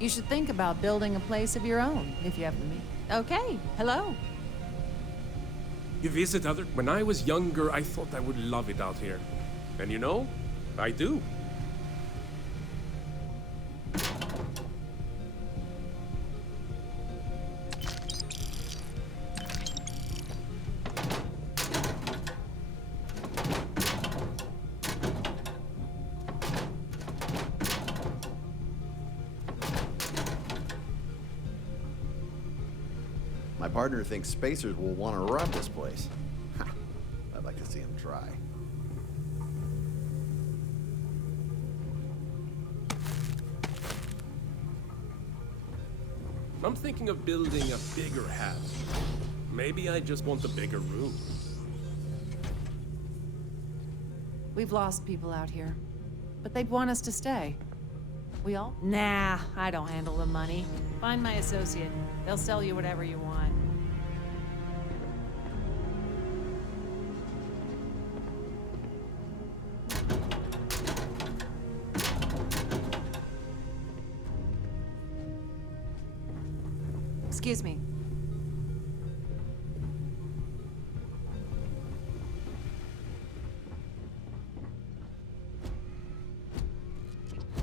You should think about building a place of your own, if you ever meet. Okay, hello. You visit other... When I was younger, I thought I would love it out here. And you know, I do. My partner thinks spacers will want to rob this place. Ha, I'd like to see him try. I'm thinking of building a bigger house. Maybe I just want a bigger room. We've lost people out here, but they'd want us to stay. We all? Nah, I don't handle the money. Find my associate. They'll sell you whatever you want. Excuse me.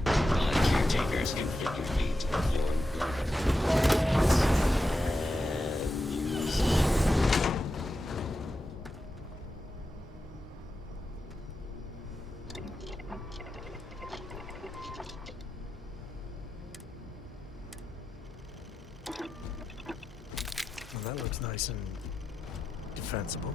Caretakers configure fleet of your Well, that looks nice and defensible.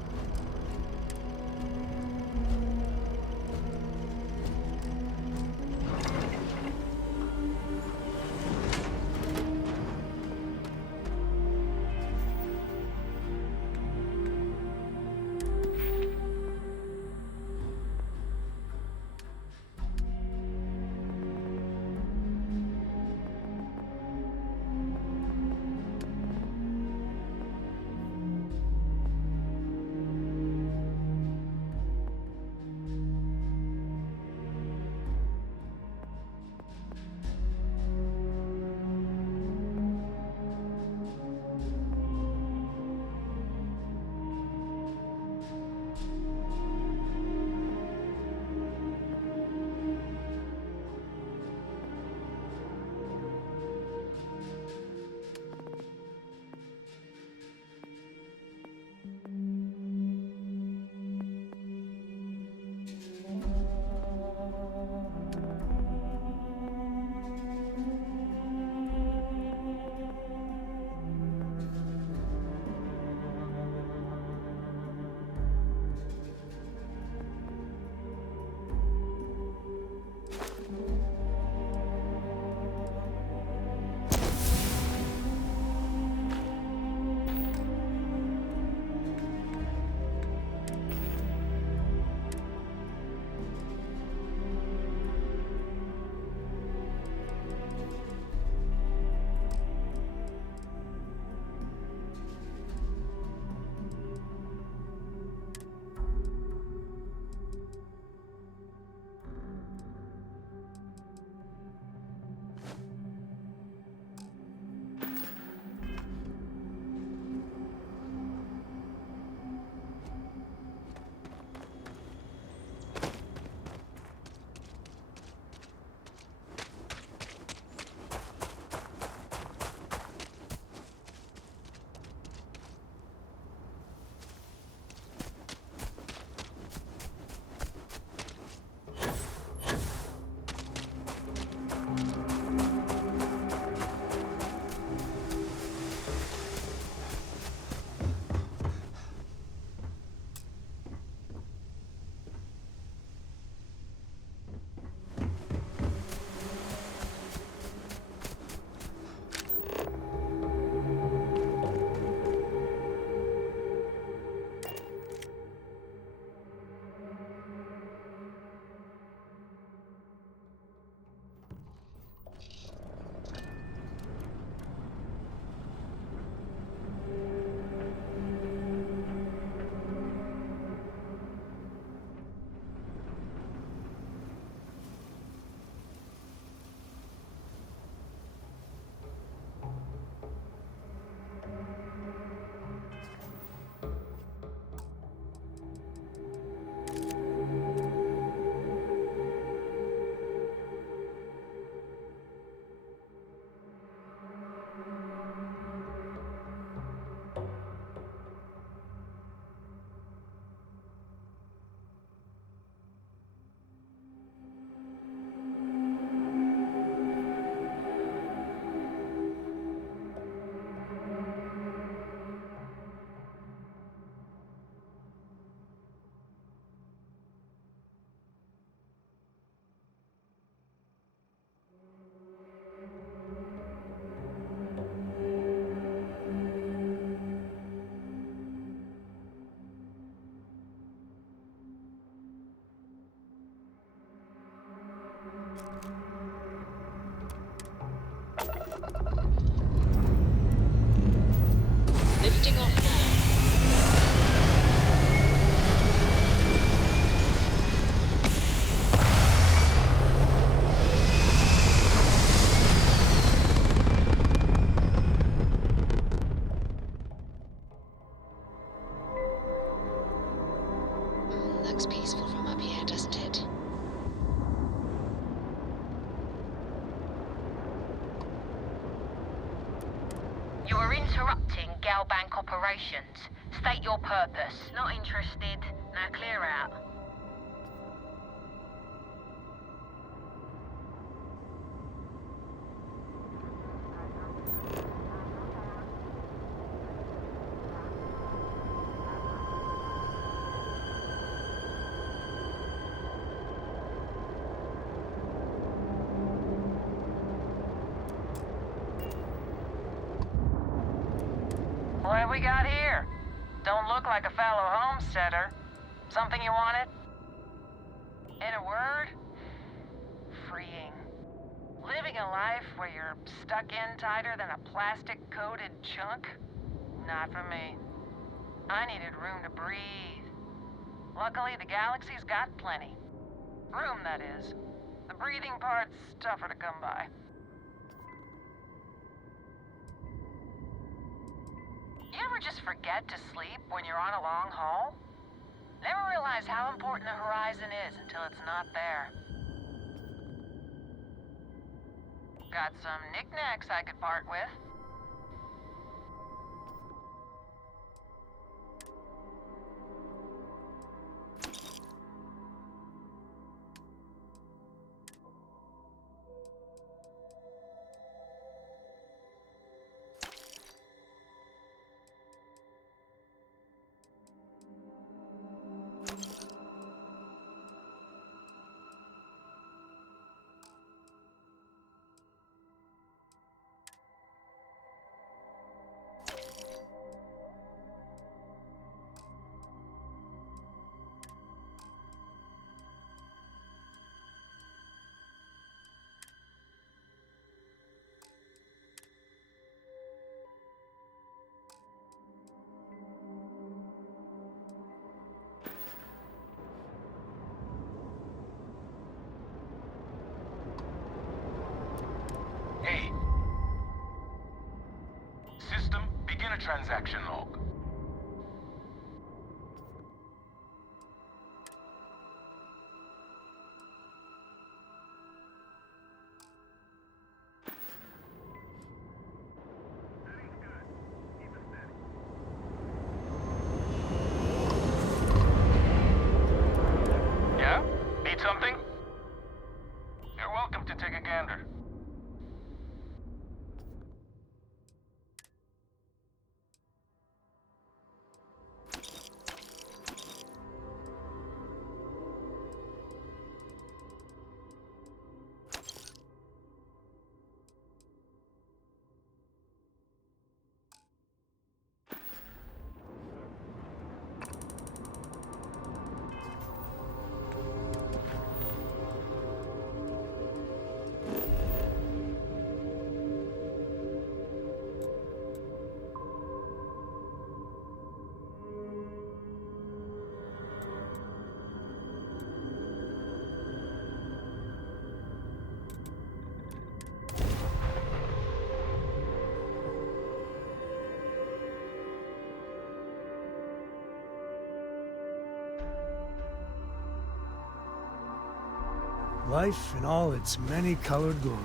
looks peaceful from up here, doesn't it? You are interrupting Galbank operations. State your purpose. Not interested. Now clear out. What have we got here? Don't look like a fellow homesteader. Something you wanted? In a word? Freeing. Living a life where you're stuck in tighter than a plastic-coated chunk? Not for me. I needed room to breathe. Luckily, the galaxy's got plenty. Room, that is. The breathing part's tougher to come by. You ever just forget to sleep when you're on a long haul? Never realize how important the horizon is until it's not there. Got some knickknacks I could part with. Hey. System, begin a transaction log. Yeah? Need something? You're welcome to take a gander. Life in all its many-colored glory.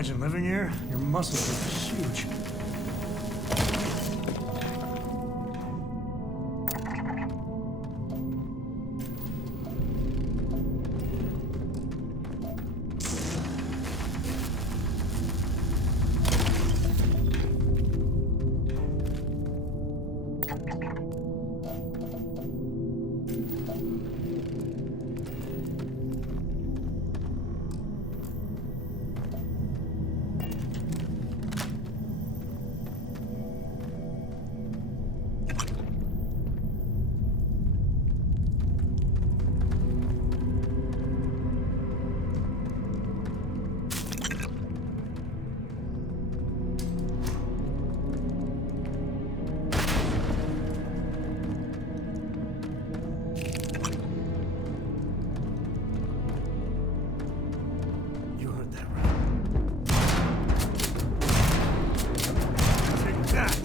Imagine living here. Your muscles are huge. You heard that right. Take that!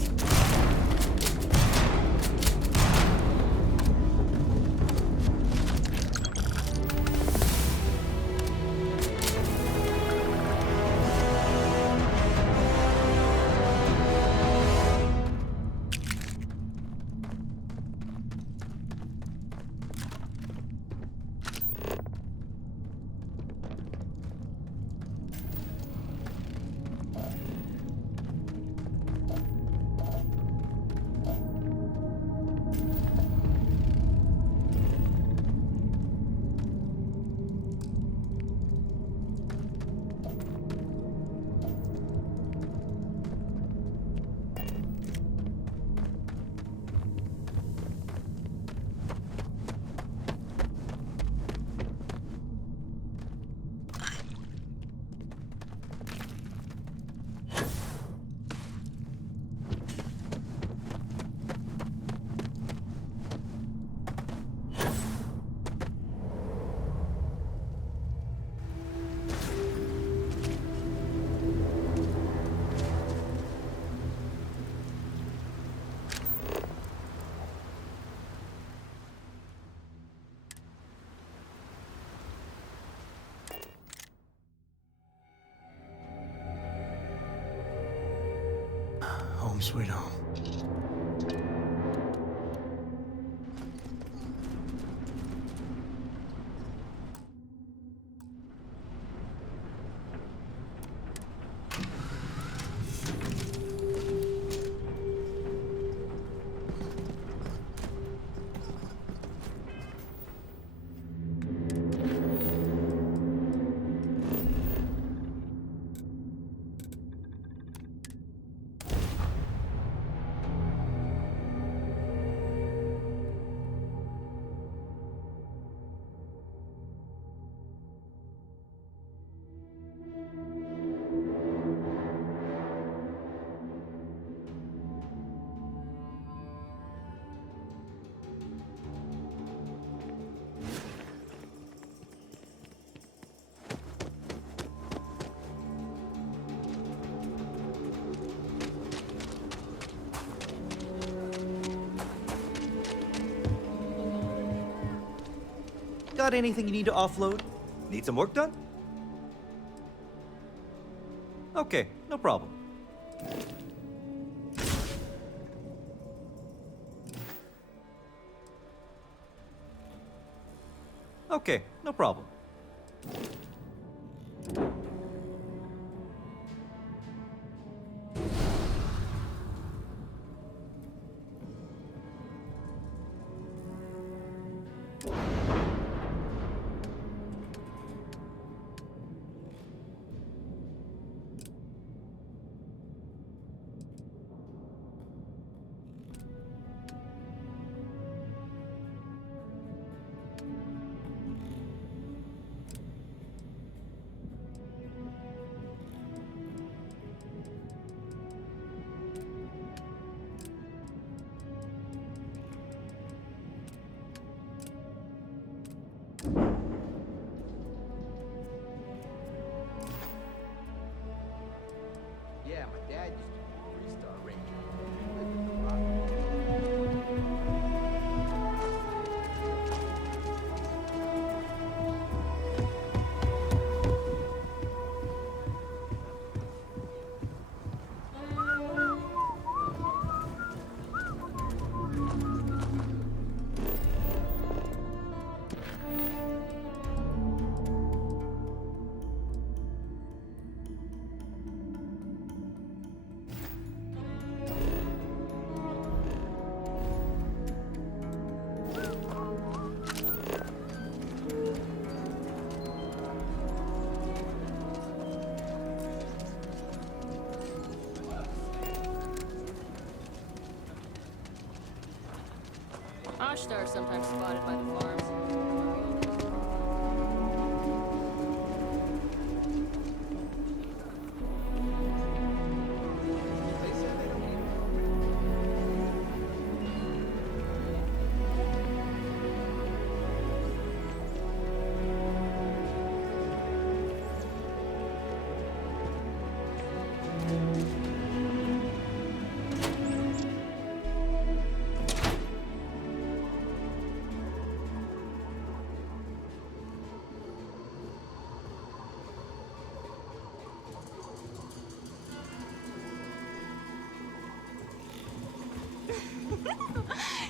Home sweet home. Got anything you need to offload? Need some work done? Okay, no problem. Okay, no problem. Josh Star sometimes spotted by the farms.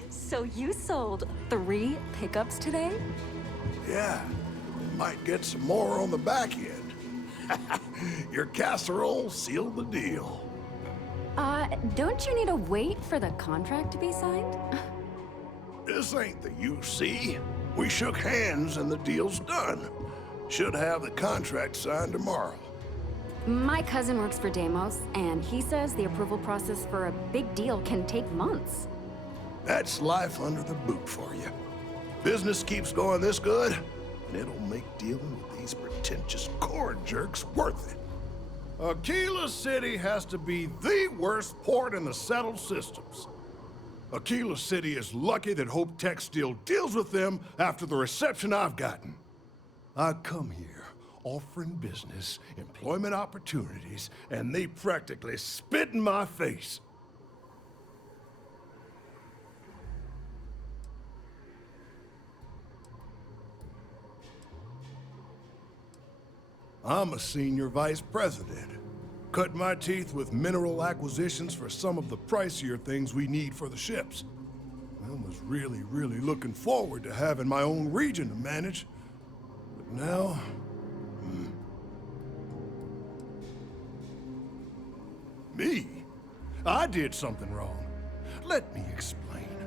So you sold 3 pickups today? Yeah, might get some more on the back end. Your casserole sealed the deal. Don't you need to wait for the contract to be signed? This ain't the UC. We shook hands and the deal's done. Should have the contract signed tomorrow. My cousin works for Deimos, and he says the approval process for a big deal can take months. That's life under the boot for you. Business keeps going this good, and it'll make dealing with these pretentious cord jerks worth it. Aquila City has to be the worst port in the settled systems. Aquila City is lucky that Hope Tech still deals with them after the reception I've gotten. I come here offering business, employment opportunities, and they practically spit in my face. I'm a senior vice president. Cut my teeth with mineral acquisitions for some of the pricier things we need for the ships. I was really looking forward to having my own region to manage. But now... Me? I did something wrong. Let me explain.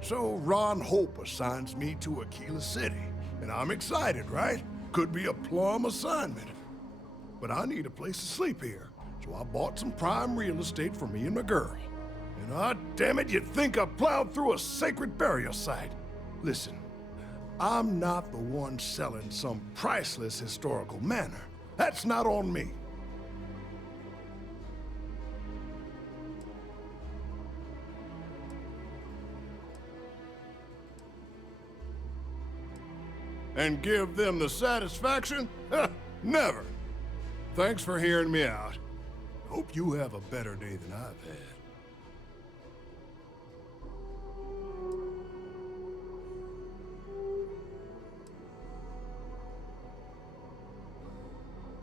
So Ron Hope assigns me to Aquila City, and I'm excited, right? Could be a plum assignment. But I need a place to sleep here, so I bought some prime real estate for me and my girl. And damn it, you'd think I plowed through a sacred burial site. Listen, I'm not the one selling some priceless historical manor. That's not on me. And give them the satisfaction? Never. Thanks for hearing me out. Hope you have a better day than I've had.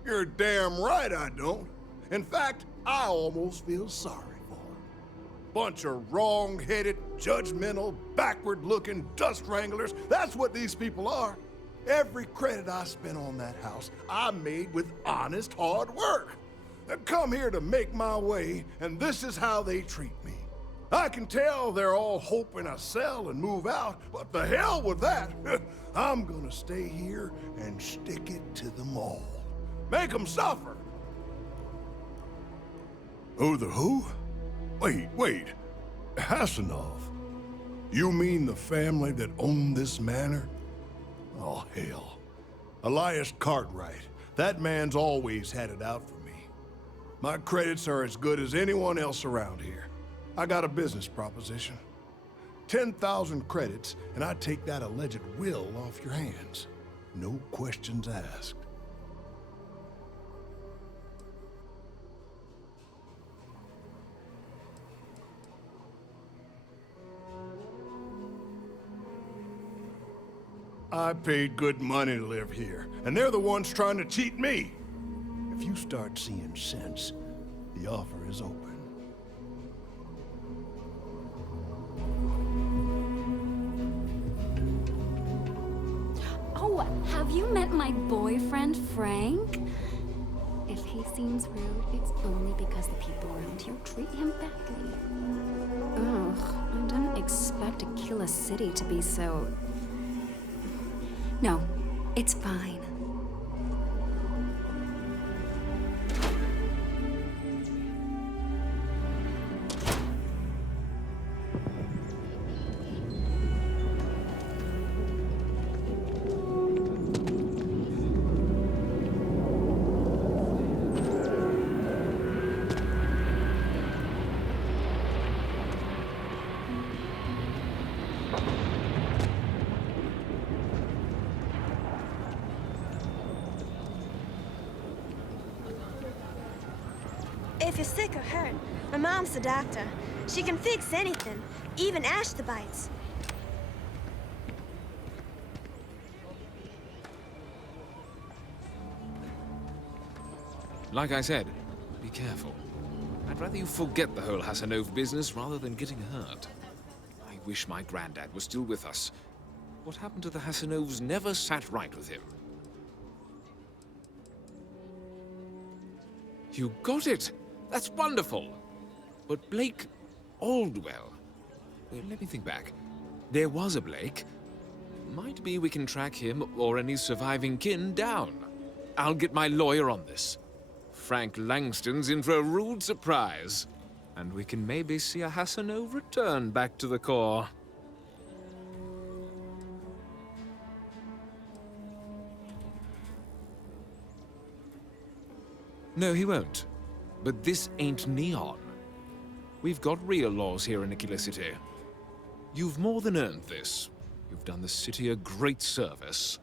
You're damn right I don't. In fact, I almost feel sorry for them. Bunch of wrong-headed, judgmental, backward-looking dust wranglers. That's what these people are. Every credit I spent on that house, I made with honest, hard work. I come here to make my way, and this is how they treat me. I can tell they're all hoping I sell and move out, but the hell with that. I'm gonna stay here and stick it to them all. Make them suffer. Who the who? Wait. Hassanov. You mean the family that owned this manor? Oh, hell. Elias Cartwright. That man's always had it out for me. My credits are as good as anyone else around here. I got a business proposition. 10,000 credits, and I take that alleged will off your hands. No questions asked. I paid good money to live here, and they're the ones trying to cheat me. If you start seeing sense, the offer is open. Oh, have you met my boyfriend, Frank? If he seems rude, it's only because the people around here treat him badly. Ugh, I didn't expect Aquila City to be so... No, it's fine. you're sick or hurt, my mom's the doctor. She can fix anything, even ash bites. Like I said, be careful. I'd rather you forget the whole Hasanov business rather than getting hurt. I wish my granddad was still with us. What happened to the Hasanovs never sat right with him. You got it! That's wonderful! But Blake Aldwell... Let me think back. There was a Blake. Might be we can track him or any surviving kin down. I'll get my lawyer on this. Frank Langston's in for a rude surprise. And we can maybe see a Hasanov return back to the core. No, he won't. But this ain't neon. We've got real laws here in Nicola City. You've more than earned this. You've done the city a great service.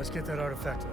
Let's get that artifact.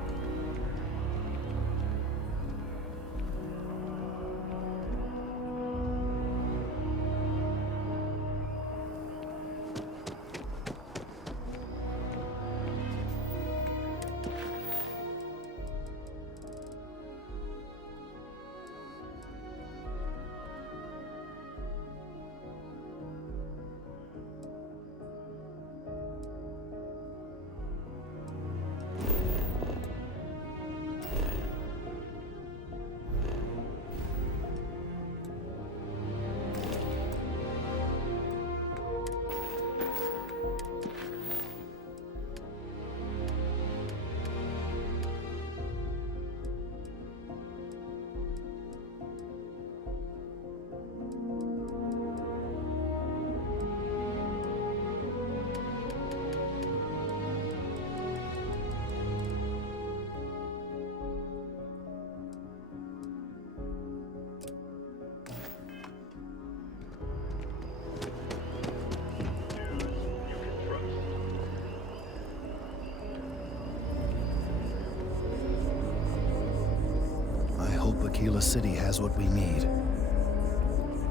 Aquila City has what we need.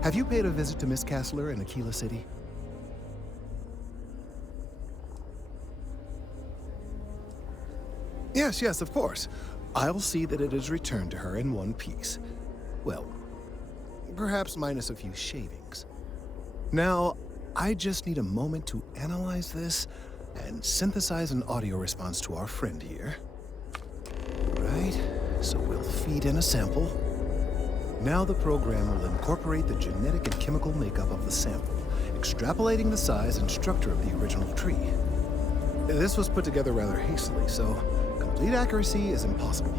Have you paid a visit to Miss Castler in Aquila City? Yes, yes, of course. I'll see that it is returned to her in one piece. Well, perhaps minus a few shavings. Now, I just need a moment to analyze this and synthesize an audio response to our friend here. Right, so we'll feed in a sample. Now the program will incorporate the genetic and chemical makeup of the sample, extrapolating the size and structure of the original tree. This was put together rather hastily, so complete accuracy is impossible,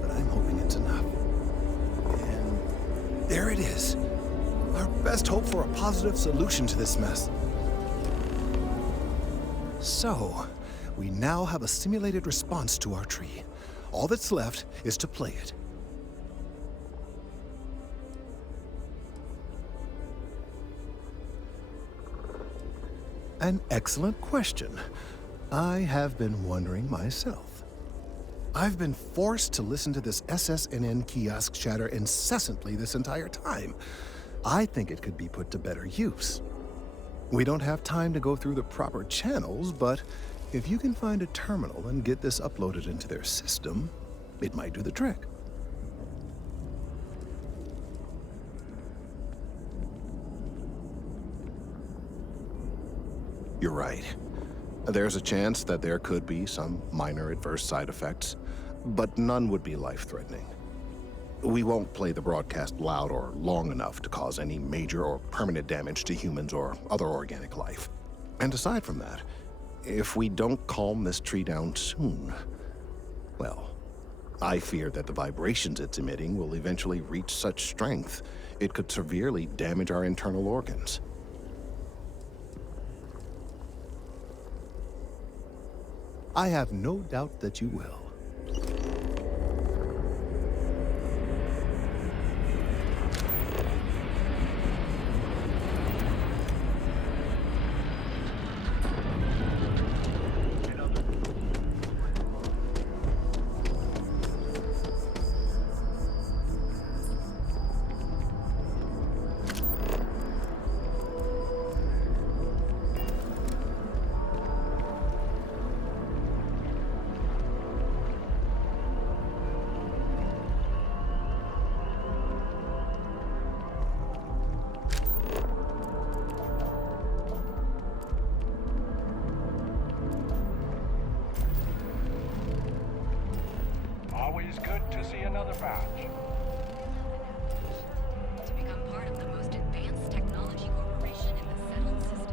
but I'm hoping it's enough. And there it is. Our best hope for a positive solution to this mess. So, we now have a simulated response to our tree. All that's left is to play it. An excellent question. I have been wondering myself. I've been forced to listen to this SSNN kiosk chatter incessantly this entire time. I think it could be put to better use. We don't have time to go through the proper channels, but if you can find a terminal and get this uploaded into their system, it might do the trick. You're right. There's a chance that there could be some minor adverse side effects, but none would be life-threatening. We won't play the broadcast loud or long enough to cause any major or permanent damage to humans or other organic life. And aside from that, if we don't calm this tree down soon, well, I fear that the vibrations it's emitting will eventually reach such strength, it could severely damage our internal organs. I have no doubt that you will. Always good to see another batch. To become part of the most advanced technology corporation in the settled systems.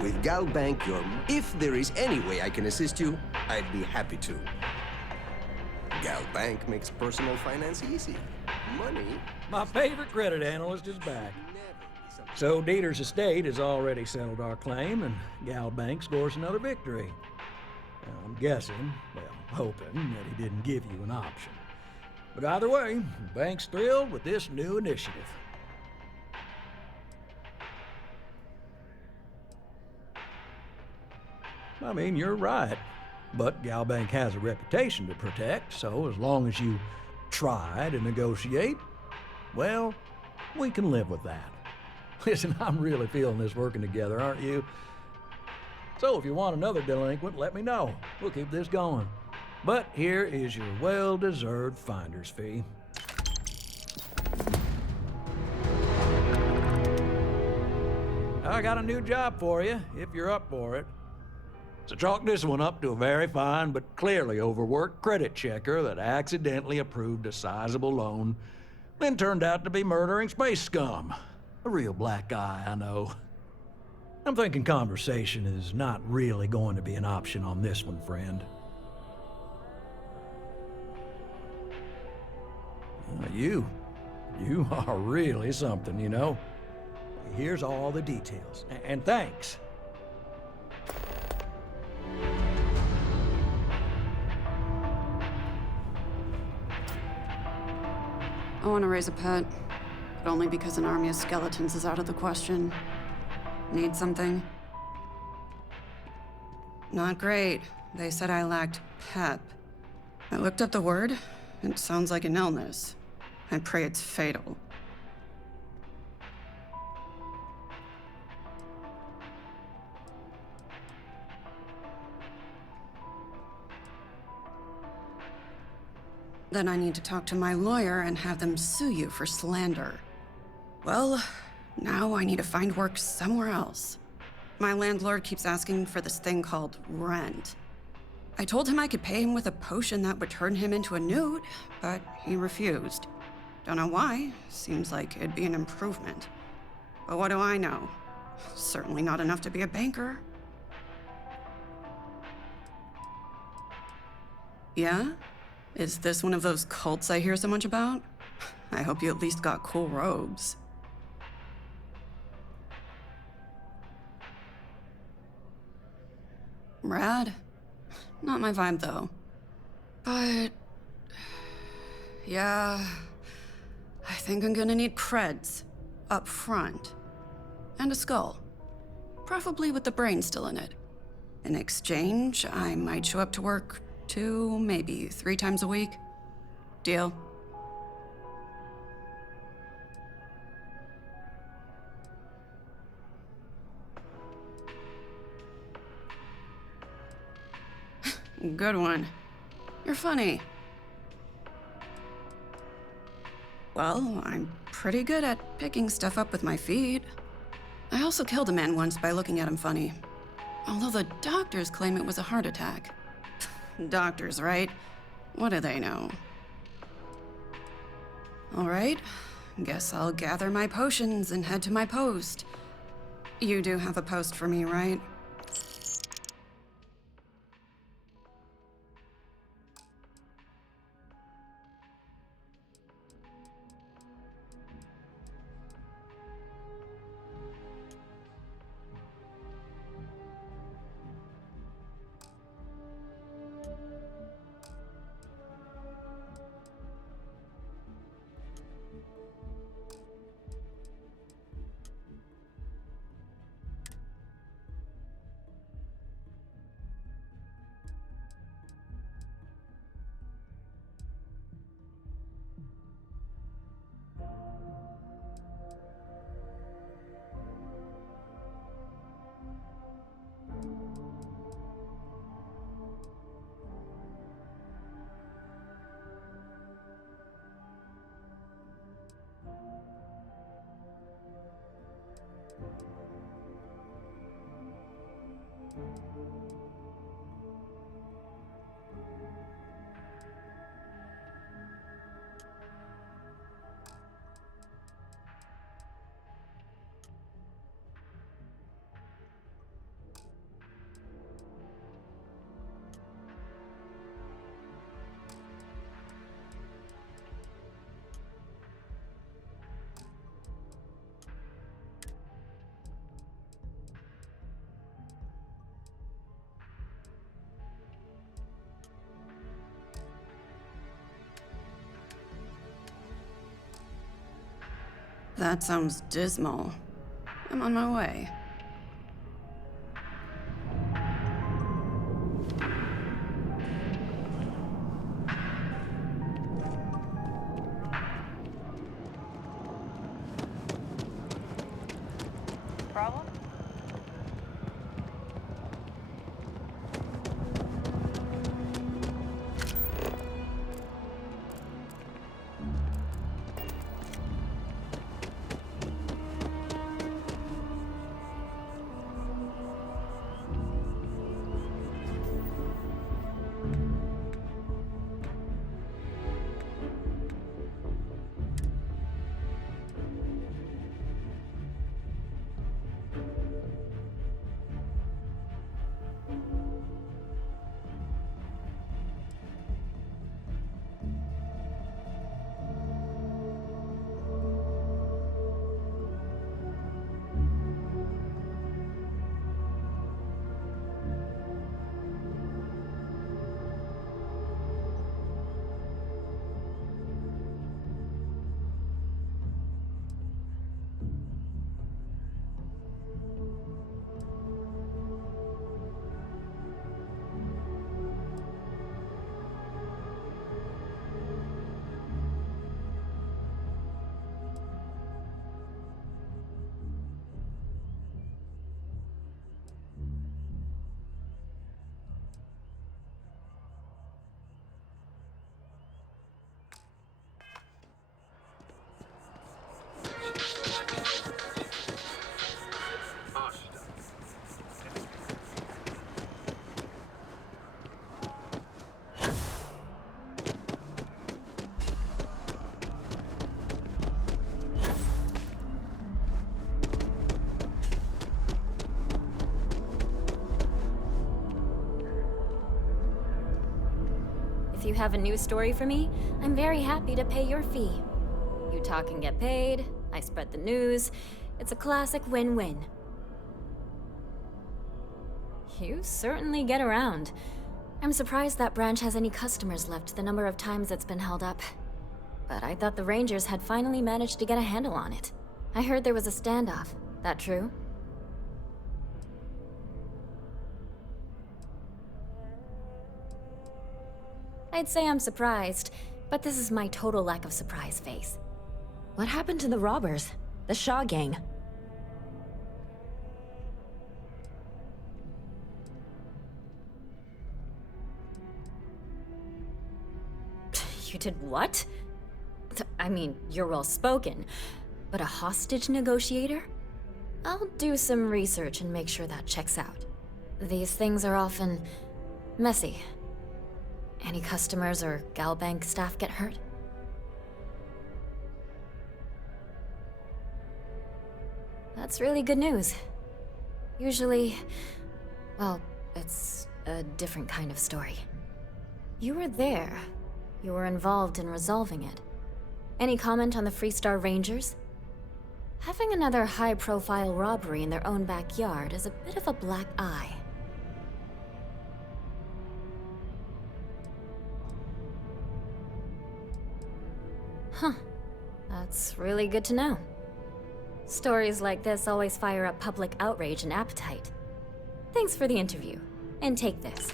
With Gal Bank, if there is any way I can assist you, I'd be happy to. Gal Bank makes personal finance easy. Money. My favorite credit analyst is back. Never be something So Dieter's estate has already settled our claim, and Gal Bank scores another victory. Now, I'm guessing, well, hoping, that he didn't give you an option. But either way, the bank's thrilled with this new initiative. I mean, you're right. But Gal Bank has a reputation to protect, so as long as you try to negotiate, well, we can live with that. Listen, I'm really feeling this working together, aren't you? So if you want another delinquent, let me know. We'll keep this going. But here is your well-deserved finder's fee. I got a new job for you, if you're up for it. So chalk this one up to a very fine but clearly overworked credit checker that accidentally approved a sizable loan, then turned out to be murdering space scum. A real black eye, I know. I'm thinking conversation is not really going to be an option on this one, friend. You are really something, you know. Here's all the details, and thanks. I want to raise a pet, but only because an army of skeletons is out of the question. Need something? Not great. They said I lacked pep. I looked up the word. It sounds like an illness. I pray it's fatal. Then I need to talk to my lawyer and have them sue you for slander. Well, now I need to find work somewhere else. My landlord keeps asking for this thing called rent. I told him I could pay him with a potion that would turn him into a newt, but he refused. Don't know why. Seems like it'd be an improvement. But what do I know? Certainly not enough to be a banker. Yeah? Is this one of those cults I hear so much about? I hope you at least got cool robes. Rad? Not my vibe, though. But... yeah... I think I'm gonna need creds. Up front. And a skull. Preferably with the brain still in it. In exchange, I might show up to work 2, maybe 3 times a week. Deal? Good one. You're funny. Well, I'm pretty good at picking stuff up with my feet. I also killed a man once by looking at him funny. Although the doctors claim it was a heart attack. Doctors, right? What do they know? All right. Guess I'll gather my potions and head to my post. You do have a post for me, right? That sounds dismal. I'm on my way. Problem? If you have a news story for me, I'm very happy to pay your fee. You talk and get paid, I spread the news. It's a classic win-win. You certainly get around. I'm surprised that branch has any customers left the number of times it's been held up. But I thought the Rangers had finally managed to get a handle on it. I heard there was a standoff. That true? I'd say I'm surprised, but this is my total lack of surprise face. What happened to the robbers? The Shaw gang? You did what? I mean, you're well spoken, but a hostage negotiator? I'll do some research and make sure that checks out. These things are often messy. Any customers or Galbank staff get hurt? That's really good news. Usually, well, it's a different kind of story. You were there. You were involved in resolving it. Any comment on the Freestar Rangers? Having another high-profile robbery in their own backyard is a bit of a black eye. Huh. That's really good to know. Stories like this always fire up public outrage and appetite. Thanks for the interview. And take this.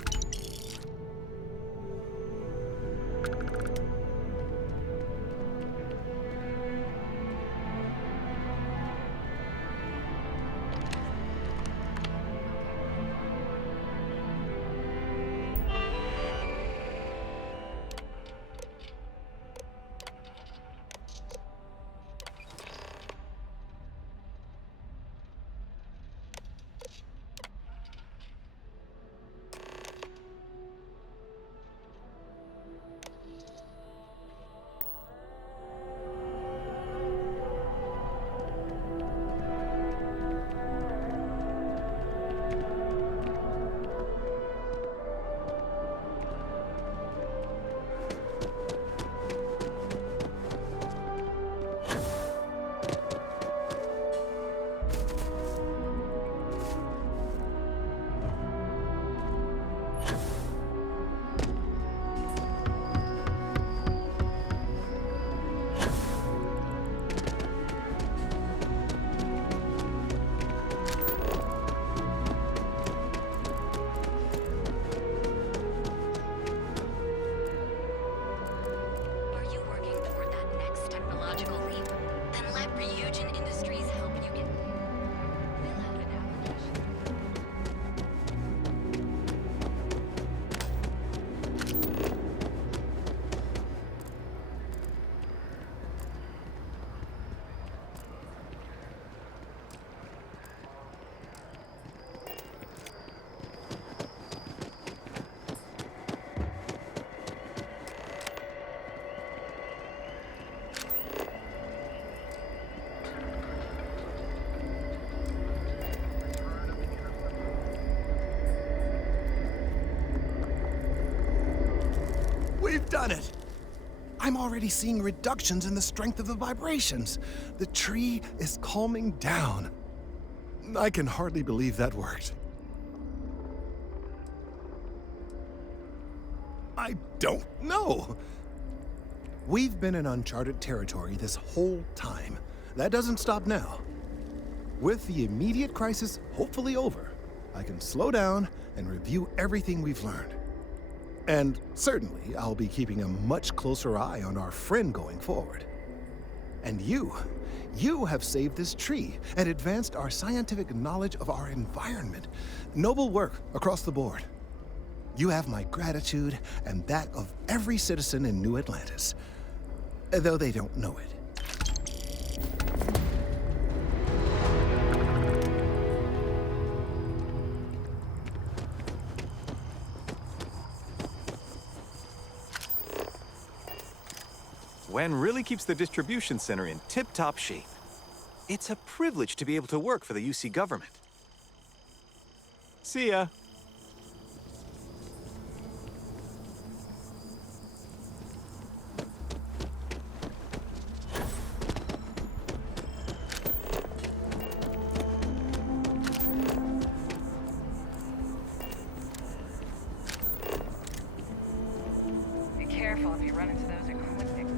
We've done it! I'm already seeing reductions in the strength of the vibrations. The tree is calming down. I can hardly believe that worked. I don't know. We've been in uncharted territory this whole time. That doesn't stop now. With the immediate crisis hopefully over, I can slow down and review everything we've learned. And certainly, I'll be keeping a much closer eye on our friend going forward. And you have saved this tree and advanced our scientific knowledge of our environment. Noble work across the board. You have my gratitude and that of every citizen in New Atlantis, though they don't know it. Wen really keeps the distribution center in tip-top shape. It's a privilege to be able to work for the UC government. See ya. Be careful if you run into those equipment jerks.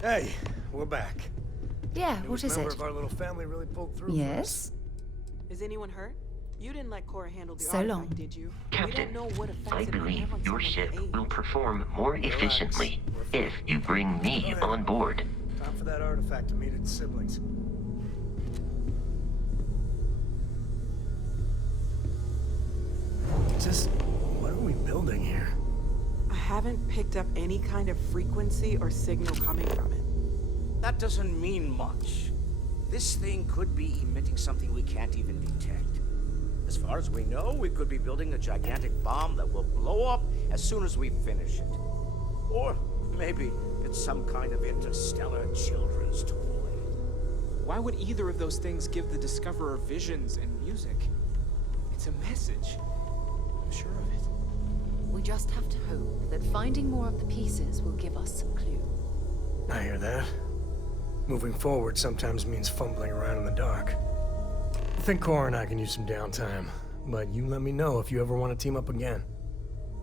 Hey, we're back. Yeah, what is member it? of our little family really pulled through. Yes? Is anyone hurt? You didn't let Cora handle the So artifact, long. did you? Captain, We don't know what effects I it might believe have on your someone's ship age. will perform more efficiently if you bring me on board. Time for that artifact to meet its siblings. Just what are we building here? I haven't picked up any kind of frequency or signal coming from it. That doesn't mean much. This thing could be emitting something we can't even detect. As far as we know, we could be building a gigantic bomb that will blow up as soon as we finish it. Or maybe it's some kind of interstellar children's toy. Why would either of those things give the Discoverer visions and music? It's a message. I'm sure of it. We just have to hope that finding more of the pieces will give us some clue. I hear that. Moving forward sometimes means fumbling around in the dark. I think Cora and I can use some downtime, but you let me know if you ever want to team up again.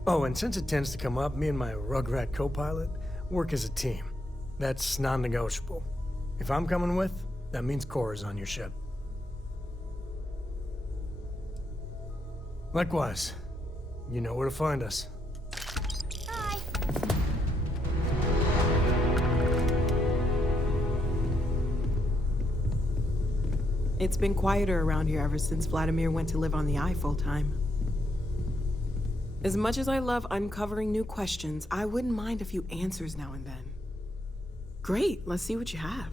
Oh, and since it tends to come up, me and my Rugrat co-pilot work as a team. That's non-negotiable. If I'm coming with, that means Cora's on your ship. Likewise, you know where to find us. It's been quieter around here ever since Vladimir went to live on the Eye full-time. As much as I love uncovering new questions, I wouldn't mind a few answers now and then. Great, let's see what you have.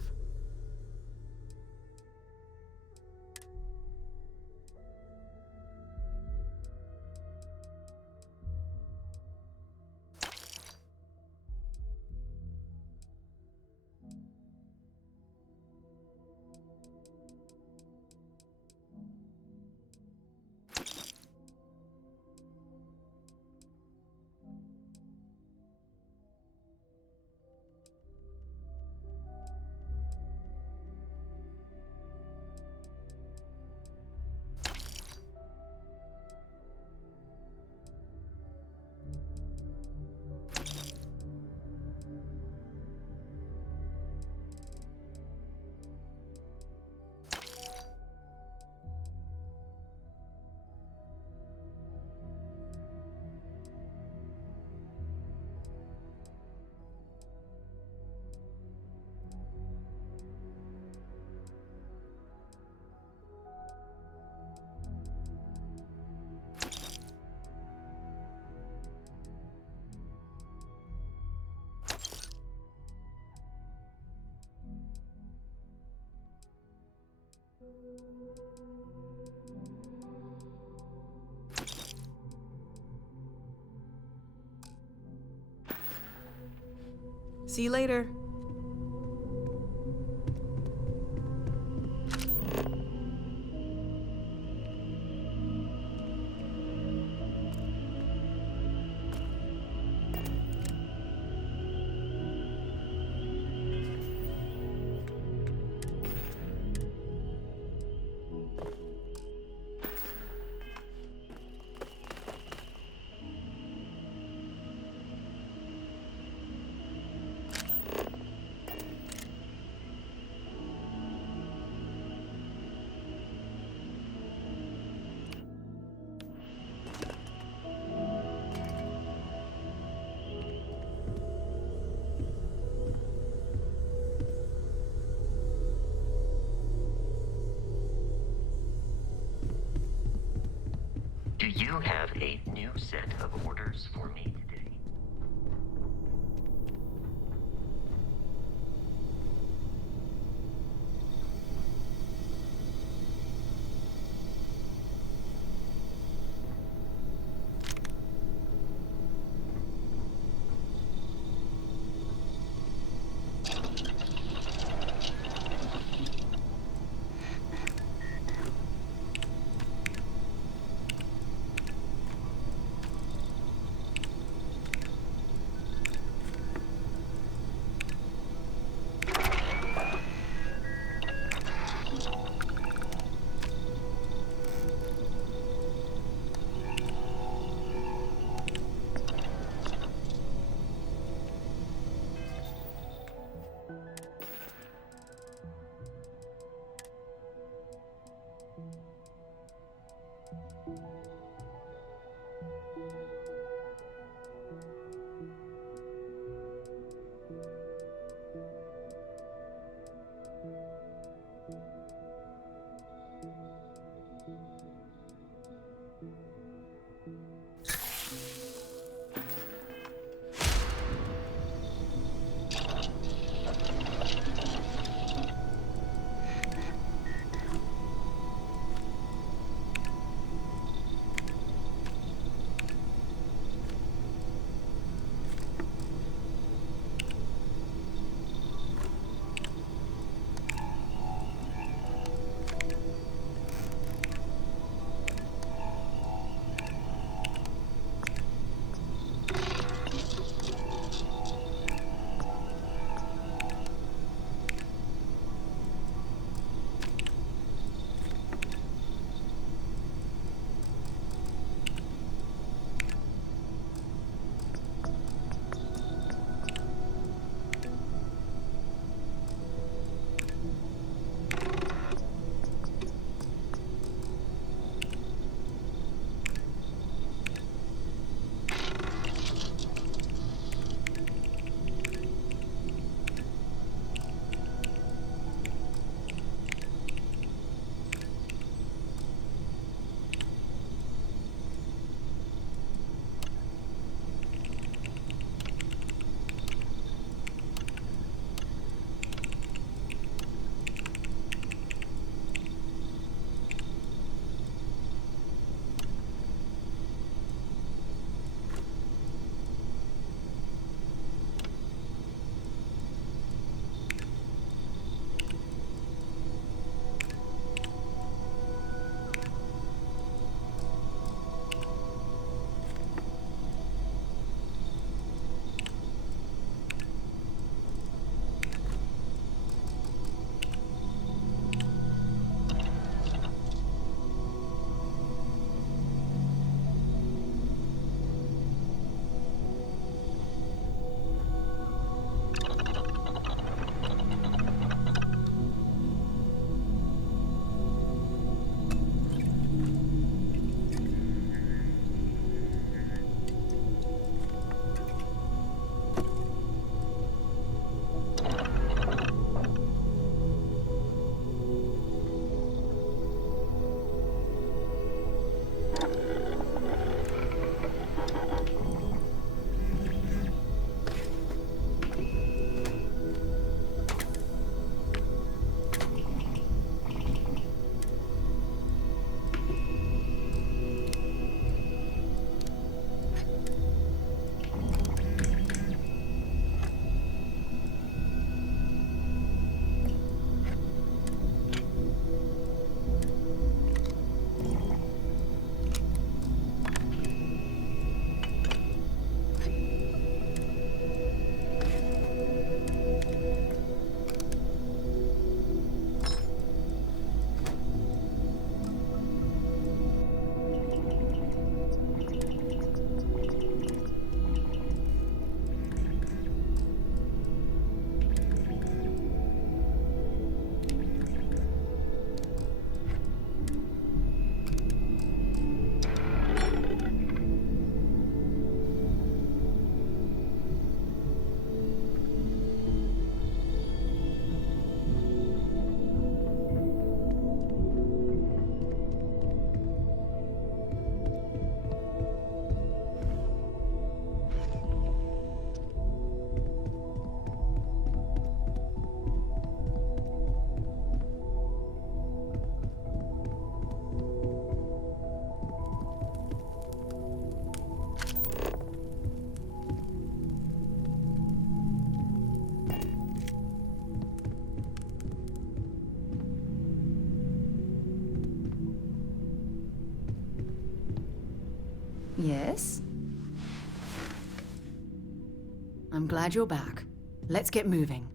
See you later. Do you have a new set of orders for me today? Yes? I'm glad you're back. Let's get moving.